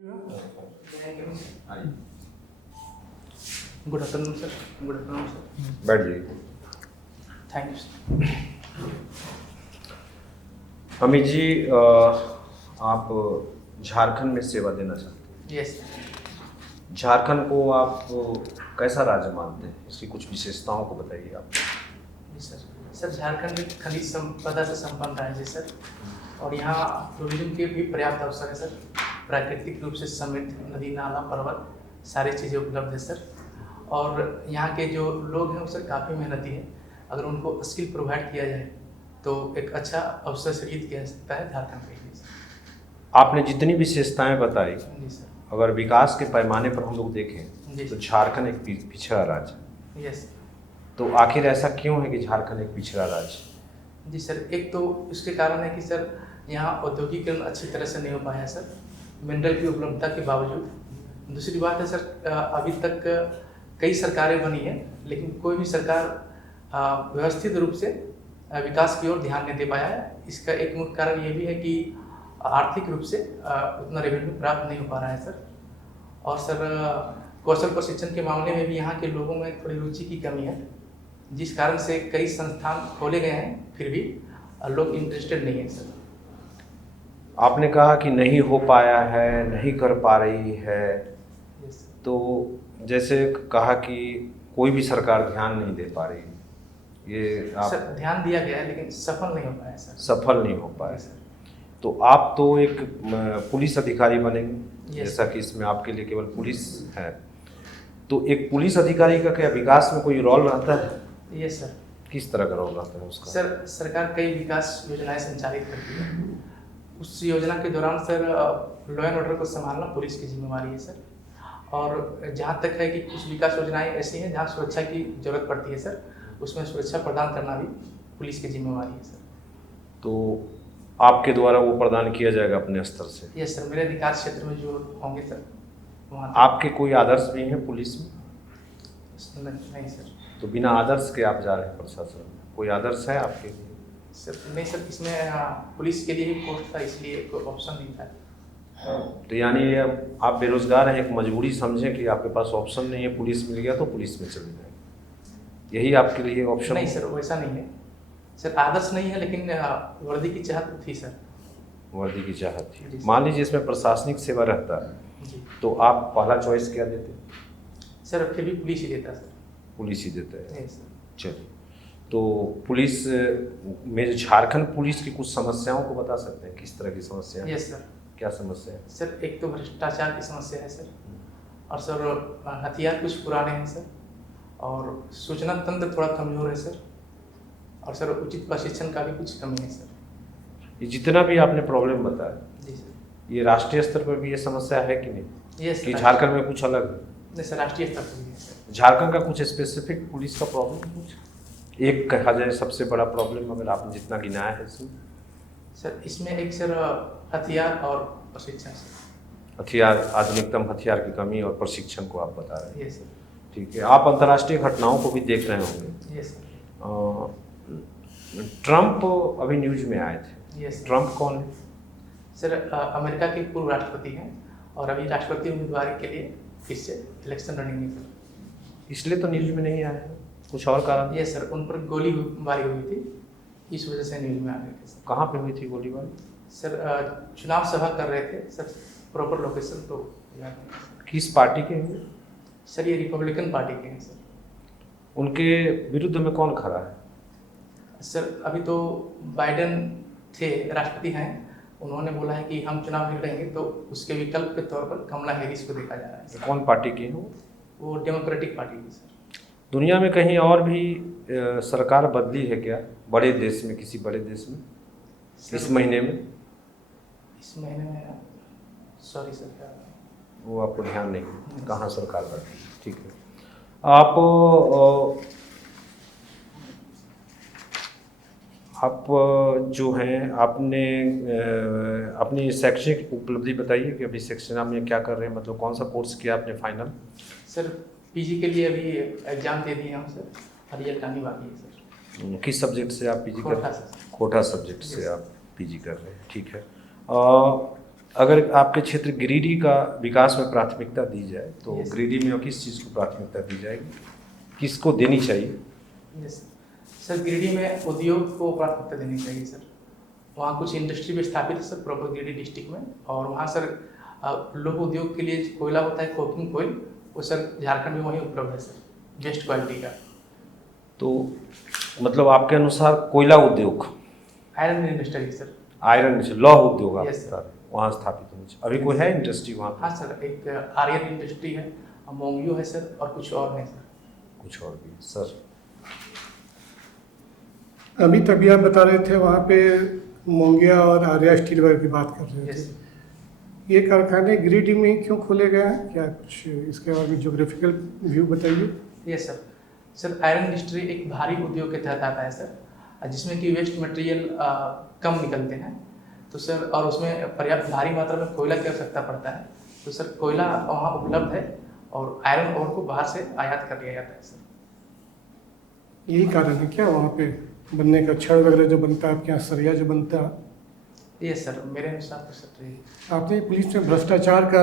Good afternoon sir. Good afternoon sir. बैठ जाइए। Thank you sir. Amit ji, आप झारखंड में सेवा देना चाहते यस हैं। झारखंड को आप कैसा राज्य मानते हैं? इसकी कुछ विशेषताओं को बताइए आप। जी सर। सर झारखंड एक खनिज संपदा से संपन्न राज्य है सर, और यहाँ टूरिज्म के भी पर्याप्त अवसर है सर। प्राकृतिक रूप से समृद्ध नदी नाला पर्वत सारी चीज़ें उपलब्ध है सर। और यहाँ के जो लोग हैं वो सर काफ़ी मेहनती हैं। अगर उनको स्किल प्रोवाइड किया जाए तो एक अच्छा अवसर सृजित किया जा सकता है झारखंड के लिए सर। आपने जितनी विशेषताएं बताई, जी सर। अगर विकास के पैमाने पर हम लोग देखें जी तो सर। झारखंड एक पिछड़ा राज्य है। यस। तो आखिर ऐसा क्यों है कि झारखंड एक पिछड़ा राज्य? जी सर, एक तो इसके कारण है कि सर यहाँ औद्योगिकरण अच्छी तरह से नहीं हो पाया है सर, मिनरल की उपलब्धता के बावजूद। दूसरी बात है सर, अभी तक कई सरकारें बनी हैं लेकिन कोई भी सरकार व्यवस्थित रूप से विकास की ओर ध्यान नहीं दे पाया है। इसका एक मुख्य कारण ये भी है कि आर्थिक रूप से उतना रेवेन्यू प्राप्त नहीं हो पा रहा है सर। और सर कौशल प्रशिक्षण के मामले में भी यहाँ के लोगों में थोड़ी रुचि की कमी है, जिस कारण से कई संस्थान खोले गए हैं फिर भी लोग इंटरेस्टेड नहीं है सर। आपने कहा कि नहीं हो पाया है, नहीं कर पा रही है, Yes, sir. तो जैसे कहा कि कोई भी सरकार ध्यान नहीं दे पा रही, ये आप सर ध्यान दिया गया है लेकिन सफल नहीं हो पाया सर। सफल नहीं हो पाए। Yes, sir. तो आप तो एक पुलिस अधिकारी बनेंगे, Yes, जैसा कि इसमें आपके लिए केवल पुलिस है, तो एक पुलिस अधिकारी का क्या विकास में कोई रोल रहता है? Yes sir. किस तरह का रोल रहता है उसका? सर सरकार कई विकास योजनाएं संचालित करती है। उस योजना के दौरान सर लॉ एंड ऑर्डर को संभालना पुलिस की जिम्मेवारी है सर। और जहाँ तक है कि कुछ विकास योजनाएं ऐसी हैं जहाँ सुरक्षा की जरूरत पड़ती है सर, उसमें सुरक्षा प्रदान करना भी पुलिस की जिम्मेवारी है सर। तो आपके द्वारा वो प्रदान किया जाएगा अपने स्तर से? यस सर, मेरे अधिकार क्षेत्र में जो होंगे सर वहाँ आपके कोई आदर्श भी हैं पुलिस में? नहीं सर। तो बिना आदर्श के आप जा रहे हैं प्रशासन में? कोई आदर्श है आपके लिए? सर नहीं सर, इसमें पुलिस के लिए ही पोस्ट था इसलिए कोई ऑप्शन नहीं था। तो यानी ये आप बेरोजगार हैं, एक मजबूरी समझें कि आपके पास ऑप्शन नहीं है, पुलिस मिल गया तो पुलिस में चले जाए, यही आपके लिए ऑप्शन? नहीं सर, वैसा नहीं है सर, आदर्श नहीं है लेकिन वर्दी की चाहत थी सर। वर्दी की चाहत जी थी। सर। मान लीजिए इसमें प्रशासनिक सेवा रहता है जी तो आप पहला चॉइस क्या देते? सर, फिर भी पुलिस ही देता सर। पुलिस ही देते हैं। Yes sir. चलिए, तो पुलिस में झारखंड पुलिस की कुछ समस्याओं को बता सकते हैं, किस तरह की समस्या है? Yes sir. क्या समस्या है? सर एक तो भ्रष्टाचार की समस्या है सर, और सर हथियार कुछ पुराने हैं सर, और सूचना तंत्र थोड़ा कमजोर है सर, और सर उचित प्रशिक्षण का भी कुछ कमी है सर। ये जितना भी आपने प्रॉब्लम बताया, जी सर। ये राष्ट्रीय स्तर पर भी ये समस्या है कि नहीं? यस कि सर। झारखंड में कुछ अलग है? नहीं सर, राष्ट्रीय स्तर पर भी है सर। झारखंड का कुछ स्पेसिफिक पुलिस का प्रॉब्लम कुछ एक कहा जाए सबसे बड़ा प्रॉब्लम, अगर आपने जितना गिनाया है इसमें? सर इसमें एक सर हथियार और प्रशिक्षण सर। हथियार, आधुनिकतम हथियार की कमी और प्रशिक्षण को आप बता रहे हैं। Yes sir. ठीक है, आप अंतर्राष्ट्रीय घटनाओं को भी देख रहे होंगे। Yes sir. ट्रंप अभी न्यूज में आए थे। Yes sir. ट्रंप कौन है? सर अमेरिका के पूर्व राष्ट्रपति हैं और अभी राष्ट्रपति उम्मीदवार के लिए फिर से इलेक्शन रनिंग है सर। इसलिए तो न्यूज में नहीं आए हैं, कुछ और कारण? यस सर, उन पर गोलीबारी हुई थी, इस वजह से न्यूज में आ गए थे सर। कहाँ पे हुई थी गोलीबारी? सर चुनाव सभा कर रहे थे सर, प्रॉपर लोकेशन तो याद नहीं है किस पार्टी के हैं? सर। ये रिपब्लिकन पार्टी के हैं सर। उनके विरुद्ध में कौन खड़ा है? सर अभी तो बाइडेन थे, राष्ट्रपति हैं, उन्होंने बोला है कि हम चुनाव नहीं लड़ेंगे, तो उसके विकल्प के तौर पर कमला हैरिस को देखा जा रहा है सर। कौन पार्टी के हैं वो डेमोक्रेटिक पार्टी की सर। दुनिया में कहीं और भी सरकार बदली है क्या, बड़े देश में, किसी बड़े देश में इस महीने में? इस महीने में सॉरी सर, क्या वो आपको ध्यान नहीं, कहाँ सरकार बदली? ठीक है, आप जो हैं आपने अपनी शैक्षणिक उपलब्धि बताइए कि अभी शिक्षा में क्या कर रहे हैं, मतलब कौन सा कोर्स किया आपने फाइनल? सर पीजी के लिए अभी एग्जाम दे दिए हम सर, और रिजल्ट आने बाकी है सर। किस सब्जेक्ट से आप पीजी कर रहे हैं? सर। कोटा सब्जेक्ट से आप पीजी कर रहे हैं, ठीक है। अगर आपके क्षेत्र गिरिडीह का विकास में प्राथमिकता दी जाए तो Yes. गिरिडीह में किस चीज़ को प्राथमिकता दी जाएगी, किसको देनी चाहिए? यस सर, गिरिडीह में उद्योग को प्राथमिकता देनी चाहिए सर। वहाँ कुछ इंडस्ट्री भी स्थापित है सर प्रॉपर गिरिडीह डिस्ट्रिक्ट में, और वहाँ सर लोह उद्योग के लिए कोयला होता है, कोकिंग कोयल, वो सर झारखंड में वहीं उपलब्ध है सर, बेस्ट क्वालिटी का। तो मतलब आपके अनुसार कोयला उद्योग, आयरन इंडस्ट्री सर। आयरन लौह उद्योग आप Yes, बता रहे हैं, वहाँ स्थापित होनी चाहिए। अभी कोई है इंडस्ट्री वहाँ पे? हाँ सर, एक आर्यन इंडस्ट्री है, मोंगियो है सर, और कुछ और है सर। कुछ और भी है सर? अभी तभी आप बता रहे थे वहाँ पे मोंगिया और आर्या स्टील वर्क की बात कर रहे यस थे। ये कारखाने गिरिडीह में क्यों खोले गए हैं, क्या कुछ इसके बारे में ज्योग्राफिकल व्यू बताइए। Yes sir. Sir iron industry एक भारी उद्योग के तहत आता है सर, जिसमें कि वेस्ट मटेरियल कम निकलते हैं, तो सर और उसमें पर्याप्त भारी मात्रा में कोयला की आवश्यकता पड़ता है, तो सर कोयला वहाँ उपलब्ध है और आयरन ओर को बाहर से आयात कर लिया जाता है सर। यही कारण है क्या वहाँ पे बनने का, छड़ वगैरह जो बनता है आपके यहाँ, सरिया जो बनता है। ये सर मेरे अनुसार तो सर ये आपने पुलिस में भ्रष्टाचार का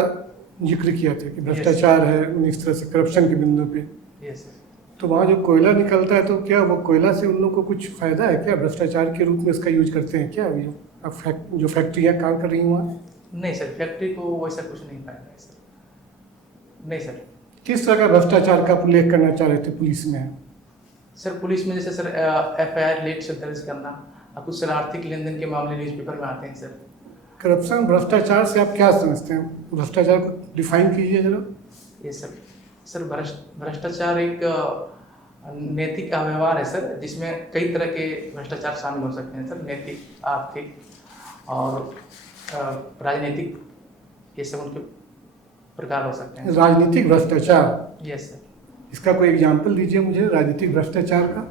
जिक्र किया था कि भ्रष्टाचार है इस तरह से करप्शन के बिंदु पे, ये सर। तो वहाँ जो कोयला निकलता है तो क्या वो कोयला से उन लोगों को कुछ फायदा है क्या, भ्रष्टाचार के रूप में इसका यूज करते हैं क्या ये जो फैक्ट्रियाँ काम कर रही हैं वहाँ। नहीं सर, फैक्ट्री को वैसा कुछ नहीं फायदा है सर। नहीं सर। किस तरह का भ्रष्टाचार का आप उल्लेख करना चाह रहे थे पुलिस में। सर पुलिस में जैसे सर FIR लेट से दर्ज करना, कुछ सर आर्थिक लेन देन के मामले न्यूज़पेपर में आते हैं सर। करप्शन भ्रष्टाचार से आप क्या समझते हैं, भ्रष्टाचार को डिफाइन कीजिए जरा। ये सर भ्रष्टाचार एक नैतिक व्यवहार है सर, जिसमें कई तरह के भ्रष्टाचार शामिल हो सकते हैं सर, नैतिक, आर्थिक और राजनीतिक, ये सब उनके प्रकार हो सकते हैं। राजनीतिक भ्रष्टाचार, यस सर। इसका कोई एग्जाम्पल दीजिए मुझे राजनीतिक भ्रष्टाचार का।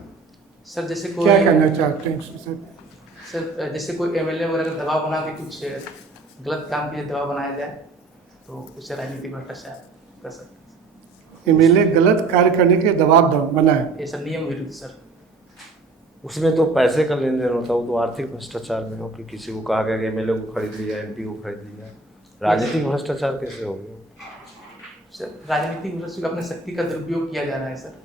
सर जैसे कोई क्या कहना चाहते हैं इसमें। सर जैसे कोई MLA वगैरह का दबाव बना के कुछ गलत काम के लिए दबाव बनाया जाए, तो उसे राजनीतिक भ्रष्टाचार कर सकते हैं। MLA गलत कार्य करने के लिए दबाव बनाए, ये सर नियम विरुद्ध सर। उसमें तो पैसे का लेन देन होता है, वो तो आर्थिक भ्रष्टाचार में हो कि किसी को कहा गया कि MLA को खरीद लिया, MP को खरीद लिया। राजनीतिक भ्रष्टाचार कैसे हो गया? सर राजनीतिक भ्रष्टाचार अपने शक्ति का दुरुपयोग किया जा रहा है सर।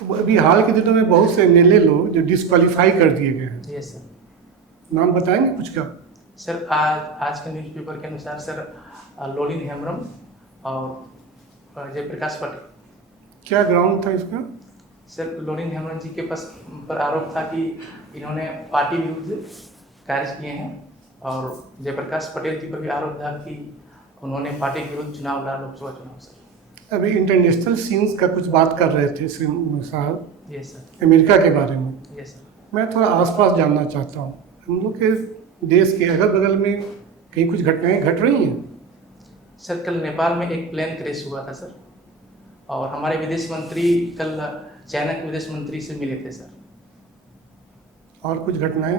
अभी हाल के दिनों में बहुत से MLA लोग जो डिस्क्वालीफाई कर दिए गए हैं, यस सर। नाम बताएंगे कुछ का। सर आज के न्यूज़पेपर के अनुसार सर लोलिन हेम्ब्रम और जयप्रकाश पटेल। क्या ग्राउंड था इसका। सर लोलिन हेम्ब्रम जी के पर आरोप था कि इन्होंने पार्टी विरुद्ध कार्य किए हैं, और जयप्रकाश पटेल जी पर भी आरोप था कि उन्होंने पार्टी के विरुद्ध चुनाव लड़ा, लोकसभा चुनाव सर। अभी इंटरनेशनल सीन्स का कुछ बात कर रहे थे श्री साहब, यस सर। अमेरिका के बारे में। Yes sir. मैं थोड़ा आसपास जानना चाहता हूँ, हम लोग के देश के अगल बगल में कहीं कुछ घटनाएं घट रही हैं। सर कल नेपाल में एक प्लेन क्रैश हुआ था सर, और हमारे विदेश मंत्री कल चाइना के विदेश मंत्री से मिले थे सर। और कुछ घटनाएं,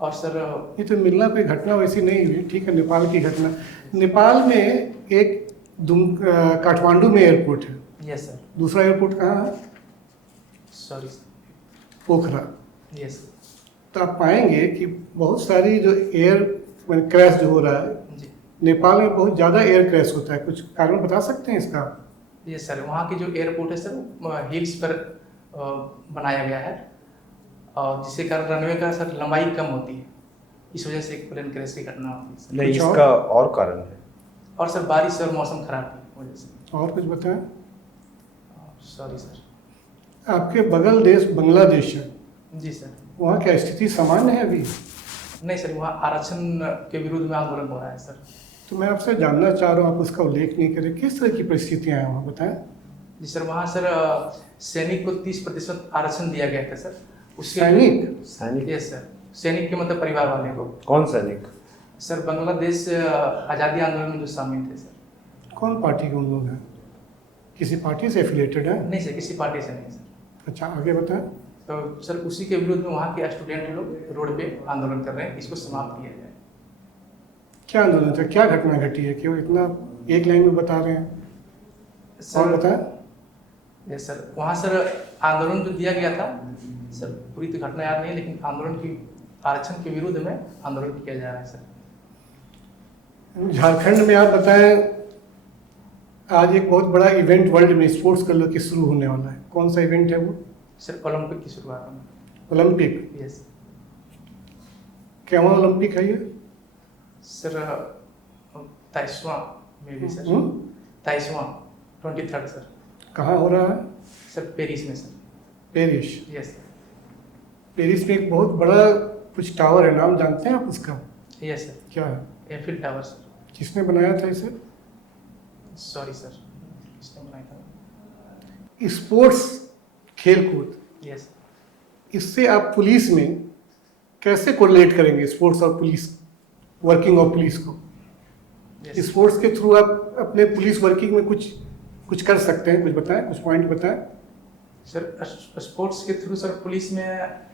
और सर ये तो मिलना कोई घटना वैसी नहीं हुई, ठीक है नेपाल की घटना। नेपाल में एक काठमांडू में एयरपोर्ट है, यस सर। दूसरा एयरपोर्ट कहाँ है, सॉरी सर। पोखरा। यस तो आप पाएंगे कि बहुत सारी जो एयर क्रैश जो हो रहा है जी। नेपाल में, बहुत ज़्यादा एयर क्रैश होता है, कुछ कारण बता सकते हैं इसका। यस सर, वहाँ की जो एयरपोर्ट है सर हिल्स पर बनाया गया है, और जिसके कारण रनवे का सर लंबाई कम होती है, इस वजह से एक प्लेन क्रैश की घटना होती है सर। नहीं, कुछ और? इसका और कारण है। और सर बारिश और मौसम खराब की वजह से। और कुछ बताएं। Sorry sir. आपके बगल देश बांग्लादेश है, जी सर। वहाँ क्या स्थिति सामान्य है अभी। नहीं सर, वहाँ आरक्षण के विरुद्ध में आंदोलन हो रहा है सर। तो मैं आपसे जानना चाह रहा हूँ, आप उसका उल्लेख नहीं करें, किस तरह की परिस्थितियाँ हैं वहाँ, बताएं। जी सर, वहाँ सर सैनिक को 30% आरक्षण दिया गया था सर। उसके सैनिक? यस सर, सैनिक के मतलब परिवार वाले को। कौन सैनिक? सर बांग्लादेश आज़ादी आंदोलन में जो शामिल थे सर। कौन पार्टी के उन लोग हैं, किसी पार्टी से एफिलेटेड है। नहीं सर, किसी पार्टी से नहीं सर। अच्छा, आगे बताएं। तो सर उसी के विरुद्ध में वहाँ के स्टूडेंट लोग रोड पे आंदोलन कर रहे हैं, इसको समाप्त किया जाए। क्या आंदोलन था, क्या घटना घटी है, क्यों इतना एक लाइन में बता रहे हैं, और सर बताएं। यस सर, वहाँ सर आंदोलन जो दिया गया था सर, पूरी तो घटना याद नहीं, लेकिन आंदोलन की आरक्षण के विरुद्ध में आंदोलन किया जा रहा है सर। झारखंड में आप बताएं, आज एक बहुत बड़ा इवेंट वर्ल्ड में स्पोर्ट्स का लेकर शुरू होने वाला है। कौन सा इवेंट है वो? सर ओलंपिक की शुरुआत में। ओलंपिक? यस क्या वहाँ ओलंपिक है ये? सर 23वां में भी सर, 23वां 23rd सर। कहाँ हो रहा है? सर पेरिस में सर। पेरिस? यस पेरिस में एक बहुत बड़ा कुछ टावर है, नाम जानते हैं आप उसका? यस सर, क्या है? Eiffel tower sir. किसने बनाया था इसे? सॉरी सर, किसने बनाया था? स्पोर्ट्स, खेलकूद, यस इससे आप पुलिस में कैसे कोरिलेट करेंगे? स्पोर्ट्स और पुलिस, वर्किंग ऑफ पुलिस को यस स्पोर्ट्स के थ्रू आप अपने पुलिस वर्किंग में कुछ कर सकते हैं? कुछ बताएं, कुछ पॉइंट बताएं। सर। स्पोर्ट्स के थ्रू सर पुलिस में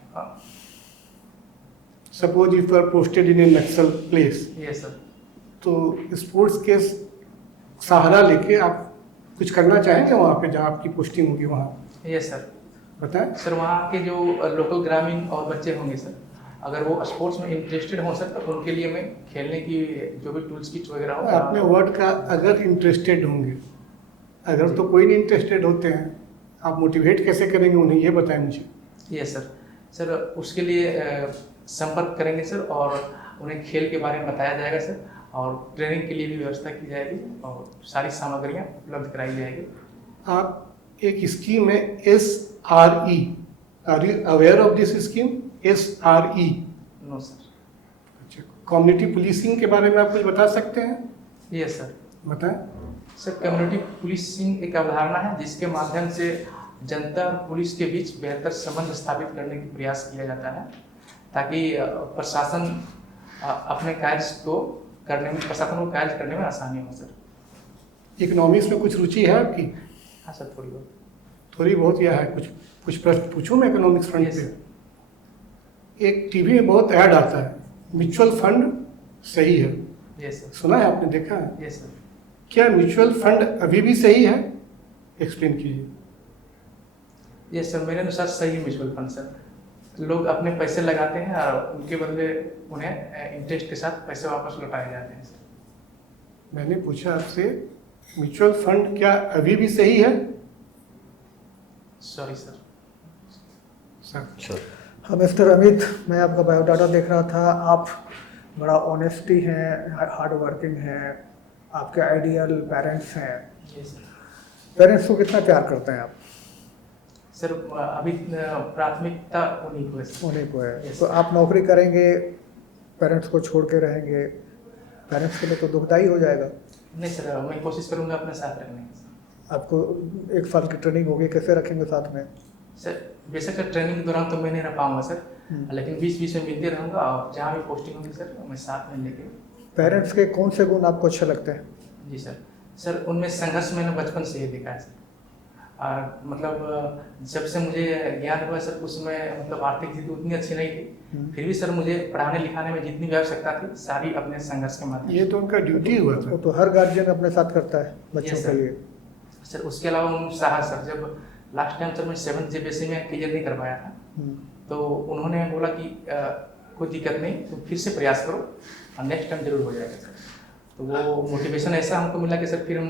suppose if you are posted in a Naxal place, yes sir. तो स्पोर्ट्स के सहारा लेके आप कुछ करना चाहेंगे वहाँ पे जहाँ आपकी पोस्टिंग होगी वहाँ? Yes sir. बताएं। सर वहाँ के जो लोकल ग्रामीण और बच्चे होंगे सर, अगर वो स्पोर्ट्स में इंटरेस्टेड हों सर, तो उनके लिए मैं खेलने की जो भी टूल्स किट वगैरह हो। आपने वर्ड का अगर इंटरेस्टेड होंगे, अगर तो कोई नहीं इंटरेस्टेड होते हैं, आप मोटिवेट कैसे करेंगे उन्हें, ये बताएं मुझे। Yes sir. सर उसके लिए संपर्क करेंगे सर, और उन्हें खेल के बारे में बताया जाएगा सर, और ट्रेनिंग के लिए भी व्यवस्था की जाएगी और सारी सामग्रियाँ उपलब्ध कराई जाएगी। आप एक स्कीम है SRE, are you aware of this scheme? SRE? No sir. अच्छा, कम्युनिटी पुलिसिंग के बारे में आप कुछ बता सकते हैं? Yes sir. बताएं। सर कम्युनिटी पुलिसिंग एक अवधारणा है जिसके माध्यम से जनता और पुलिस के बीच बेहतर संबंध स्थापित करने की प्रयास किया जाता है, ताकि प्रशासन अपने कार्य को करने में, प्रशासन को कार्य करने में आसानी हो सर। इकोनॉमिक्स में कुछ रुचि है आपकी? हाँ सर, थोड़ी बहुत। थोड़ी बहुत या है? कुछ प्रश्न पूछूं मैं इकोनॉमिक्स फ्रंट Yes. पे? एक टीवी में बहुत ऐड आता है, म्यूचुअल फंड सही है, यस सर। सुना है आपने, देखा है? Yes sir. क्या म्यूचुअल फंड अभी भी सही है? एक्सप्लेन कीजिए। यस सर, मेरे अनुसार सही म्यूचुअल फंड सर। लोग अपने पैसे लगाते हैं और उनके बदले उन्हें इंटरेस्ट के साथ पैसे वापस लौटाए जाते हैं सर। मैंने पूछा आपसे, म्यूचुअल फंड क्या अभी भी सही है? Sorry sir. सर हाँ मिस्टर अमित, मैं आपका बायोडाटा देख रहा था। आप बड़ा ऑनेस्टी हैं, हार्ड वर्किंग हैं, आपके आइडियल पेरेंट्स हैं। Yes sir. पेरेंट्स को कितना प्यार करते हैं आप? सर अभी प्राथमिकता उन्हीं को है सर। उन्हीं को है। Yes. तो आप नौकरी करेंगे, पेरेंट्स को छोड़ के रहेंगे, पेरेंट्स के लिए तो दुखदाई हो जाएगा। नहीं सर, मैं कोशिश करूंगा अपने साथ रखने की सर। आपको 1 साल की ट्रेनिंग होगी, कैसे रखेंगे साथ में? सर बेशक सर, ट्रेनिंग के दौरान तो मैं नहीं रह पाऊंगा सर, लेकिन बीच बीच में मिलते रहूंगा, और जहाँ भी पोस्टिंग होगी सर मैं साथ में लेके। पेरेंट्स के कौन से गुण आपको अच्छे लगते हैं? जी सर। सर उनमें संघर्ष मैंने बचपन से ही देखा है सर। और मतलब जब से मुझे ज्ञान हुआ सर, उसमें मतलब आर्थिक स्थिति उतनी अच्छी नहीं थी, फिर भी सर मुझे पढ़ाने लिखाने में जितनी भी आवश्यकता थी सारी अपने संघर्ष के माध्यम ये तो उनका ड्यूटी हुआ था। वो तो हर गार्जियन अपने साथ करता है बच्चों Yes, के sir. लिए। सर उसके अलावा साहा सर, जब लास्ट टाइम सर मैं 7th JPSC में क्लियर नहीं कर पाया था, तो उन्होंने बोला कि कोई दिक्कत नहीं, तुम फिर से प्रयास करो और नेक्स्ट टाइम जरूर हो जाएगा सर। तो वो मोटिवेशन ऐसा हमको मिला कि सर फिर हम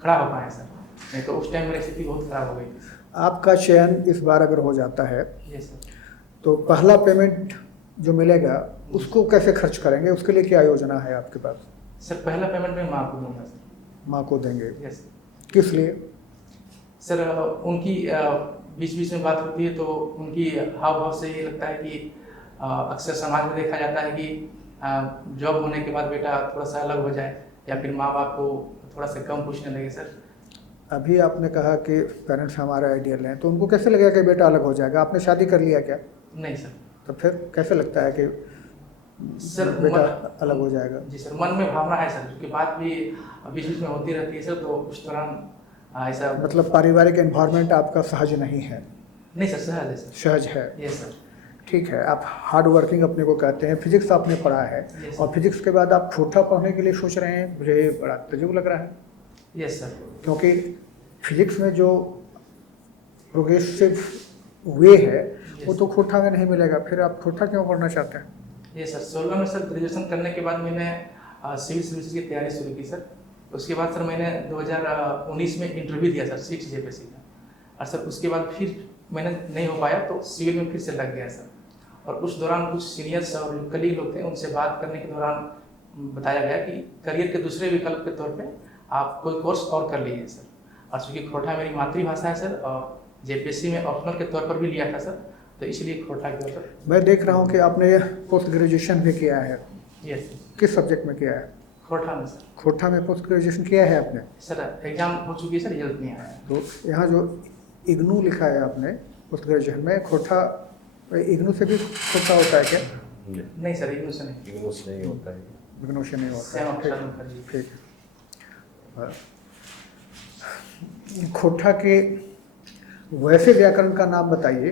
खड़ा हो पाए सर, नहीं तो उस टाइम मेरी स्थिति बहुत खराब हो गई थी। आपका चयन इस बार अगर हो जाता है यस सर। तो पहला पेमेंट जो मिलेगा उसको कैसे खर्च करेंगे? उसके लिए क्या योजना है आपके पास? सर पहला पेमेंट मैं माँ को दूंगा सर। माँ को देंगे? यस किस लिए? सर उनकी बीच बीच में बात होती है तो उनकी हाव भाव से ये लगता है कि अक्सर समाज में देखा जाता है कि जॉब होने के बाद बेटा थोड़ा सा अलग हो जाए, या फिर माँ बाप को थोड़ा सा कम पूछने लगे सर। अभी आपने कहा कि पेरेंट्स हमारे आइडियल हैं, तो उनको कैसे लगेगा कि बेटा अलग हो जाएगा? आपने शादी कर लिया क्या? नहीं सर। तो फिर कैसे लगता है कि सर बेटा अलग हो जाएगा? जी सर, मन में भावना है सर, उसके बाद भी बीच बीच में होती रहती है सर, तो उस दौरान ऐसा मतलब पारिवारिक एनवायरनमेंट आपका सहज नहीं है? नहीं सर, सहज है सर। सहज है। Yes sir. ठीक है, आप हार्ड वर्किंग अपने को कहते हैं, फिजिक्स आपने पढ़ा है, Yes, और फिजिक्स के बाद आप छोटा पढ़ने के लिए सोच रहे हैं, मुझे बड़ा तजुब लग रहा है। Yes sir. क्योंकि फिजिक्स में जो प्रोग्रेसिव वे है वो तो खोटा में नहीं मिलेगा, फिर आप खोटा क्यों करना चाहते हैं? ये सर 16 में सर ग्रेजुएशन करने के बाद मैंने सिविल सर्विसेज की तैयारी शुरू की सर। उसके बाद सर मैंने 2019 में इंटरव्यू दिया सर सीट जेपीएससी का, और सर उसके बाद फिर मैंने नहीं हो पाया तो सिविल में फिर से लग गया सर। और उस दौरान कुछ सीनियर्स और कलीग लोग थे, उनसे बात करने के दौरान बताया गया कि करियर के दूसरे विकल्प के तौर पे आप कोई कोर्स और कर लीजिए सर। और चूँकि खोटा मेरी मातृभाषा है सर और जेपीएससी में ऑप्शनल के तौर पर भी लिया था सर, तो इसलिए खोटा किया सर। मैं देख रहा हूँ कि आपने पोस्ट ग्रेजुएशन भी किया है, यस किस सब्जेक्ट में किया है? खोटा में सर। खोटा में पोस्ट ग्रेजुएशन किया है आपने? सर एग्जाम हो चुकी है सर, रिजल्ट नहीं आया। तो यहाँ जो इग्नू लिखा है आपने पोस्ट ग्रेजुएशन में, खोटा इग्नू से भी खोटा होता है क्या? नहीं सर, इग्नू से नहीं। इग्नू से नहीं होता है। इग्नू से नहीं होता सेम है, ऑप्शन में कर लीजिए। ठीक है। खोटा के वैसे व्याकरण का नाम बताइए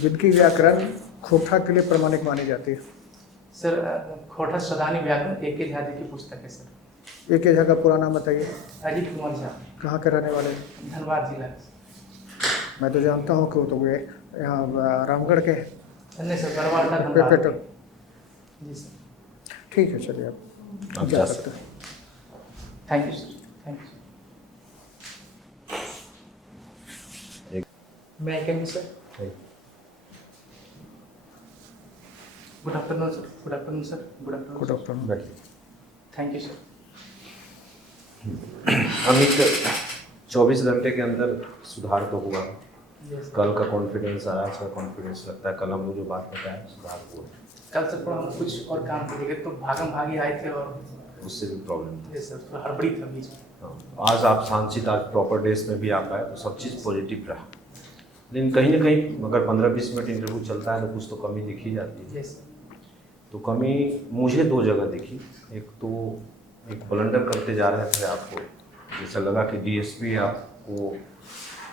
जिनकी व्याकरण खोटा के लिए प्रमाणिक मानी जाती है। सर खोटा सदानी व्याकरण एक झा की पुस्तक है सर। एक जगह का पूरा नाम बताइए। अजीत कुमार झा, कहाँ के रहने वाले? धनबाद जिला। मैं तो जानता हूँ कि वो तो ये यहाँ रामगढ़ के नहीं सर, बरवाटा धनबाद। पेपर। जी सर। ठीक है, चलिए आप जा सकते हैं। Thank you sir, thank you. मैं कैन sir. Good afternoon sir. Good afternoon sir. Good afternoon. Good afternoon. बैठिए। Thank you sir. अमित, 24 घंटे के अंदर सुधार तो हुआ। यस। कल का कॉन्फिडेंस आया, आज का कॉन्फिडेंस लगता है कल हम लोग जो बात बताया सुधार हुआ। कल सर थोड़ा हम कुछ और काम करेंगे तो भागम भागी आए थे और उससे भी प्रॉब्लम था। यस सर, थोड़ा हड़बड़ी था बीच में। हाँ, आज आप शांत, आज प्रॉपर डेज में भी आ पाए तो सब चीज़ पॉजिटिव रहा। लेकिन कहीं ना कहीं अगर 15-20 मिनट इंटरव्यू चलता है तो कुछ तो कमी दिखी जाती है। यस। तो कमी मुझे 2 जगह दिखी। एक तो एक ब्लंडर करते जा रहे थे आपको, जैसा लगा कि डीएसपी आपको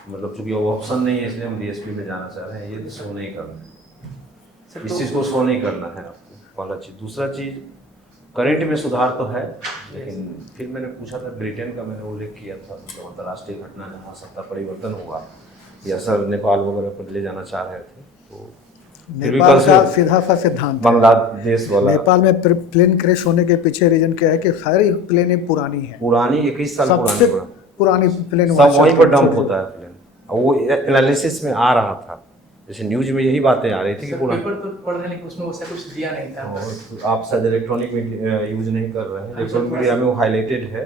मतलब चूंकि वो ऑप्शन नहीं है इसलिए हम डीएसपी में जाना चाह रहे हैं, ये तो शो नहीं करना है। इस चीज़ को शो नहीं करना है आपको, पहला चीज़। दूसरा चीज़ करंट में सुधार तो है, लेकिन फिर मैंने पूछा था ब्रिटेन का, मैंने उल्लेख किया था मतलब अंतर्राष्ट्रीय घटना जहाँ सत्ता परिवर्तन हुआ या सर नेपाल वगैरह पर ले जाना चाह रहे थे। तो नेपाल का सीधा सा सिद्धांत, बांग्लादेश वाला नेपाल में प्लेन क्रैश होने के पीछे रीजन क्या है कि सारी प्लेनें पुरानी है, पुरानी 21 साल सबसे पुरानी प्लेन सब वहीं पर डंप होता है प्लेन। वो एनालिसिस में आ रहा था, जैसे न्यूज में यही बातें आ रही थी कि सर पूरा पेपर तो पढ़ रहे लेकिन उसमें वैसा कुछ दिया नहीं था। आप शायद इलेक्ट्रॉनिक यूज नहीं कर रहे हैं, इलेक्ट्रॉनिक मीडिया में वो हाईलाइटेड है।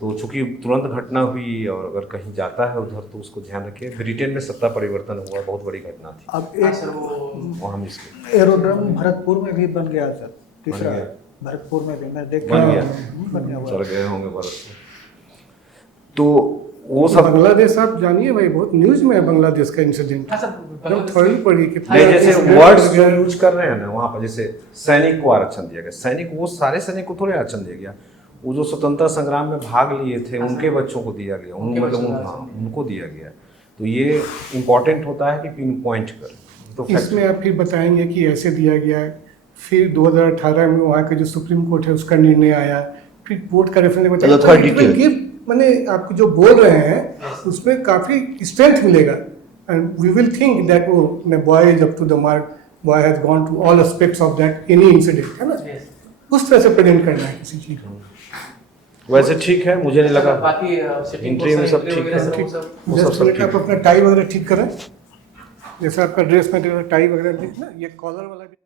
तो चूंकि तुरंत घटना हुई और अगर कहीं जाता है उधर तो उसको ध्यान रखिए। ब्रिटेन में सत्ता परिवर्तन हुआ, बहुत बड़ी घटना थी। अब हाँ एक सर, वो और हम इसके एरोड्रम भरतपुर में भी बन गया सर, तीसरा गया। भरतपुर में भी मैं देख बन गया। बन गया हुआ चल है। गए होंगे भारत। तो वो सब बांग्लादेश आप जानिए भाई, बहुत न्यूज में है बांग्लादेश का इंसिडेंट। हाँ सर, मतलब थोड़ी पड़ी कि नहीं, जैसे वर्ड्स जो यूज कर रहे हैं ना वहाँ पर, जैसे सैनिक को आरक्षण दिया गया, सैनिक वो सारे सैनिक को थोड़े आरक्षण दिया गया, वो जो स्वतंत्रता संग्राम में भाग लिए थे उनके बच्चों को दिया गया, उनके बच्चों को उनको दिया गया। तो ये इम्पोर्टेंट होता है कि पिन पॉइंट कर। तो इसमें आप फिर बताएंगे कि ऐसे दिया गया है, फिर 2018 में वहाँ का जो सुप्रीम कोर्ट है उसका निर्णय आया, फिर कोर्ट का रेफरेंस बताया, थोड़ा डिटेल मैंने आपको जो बोल रहे हैं उसमें काफी स्ट्रेंथ मिलेगा। And we will think that वो boy is up to the mark, boy has gone to all aspects of that any incident, है ना? Yes. उस तरह से प्रेजेंट करना है किसी चीज को। वैसे ठीक है, मुझे नहीं लगा बाकी इंटरव्यू में सब ठीक है। ठीक, वो सब 10 मिनट ठीक आप अपना टाई वगैरह ठीक करें, जैसे आपका ड्रेस में टाई वगैरह देखना, ये कॉलर वाला भी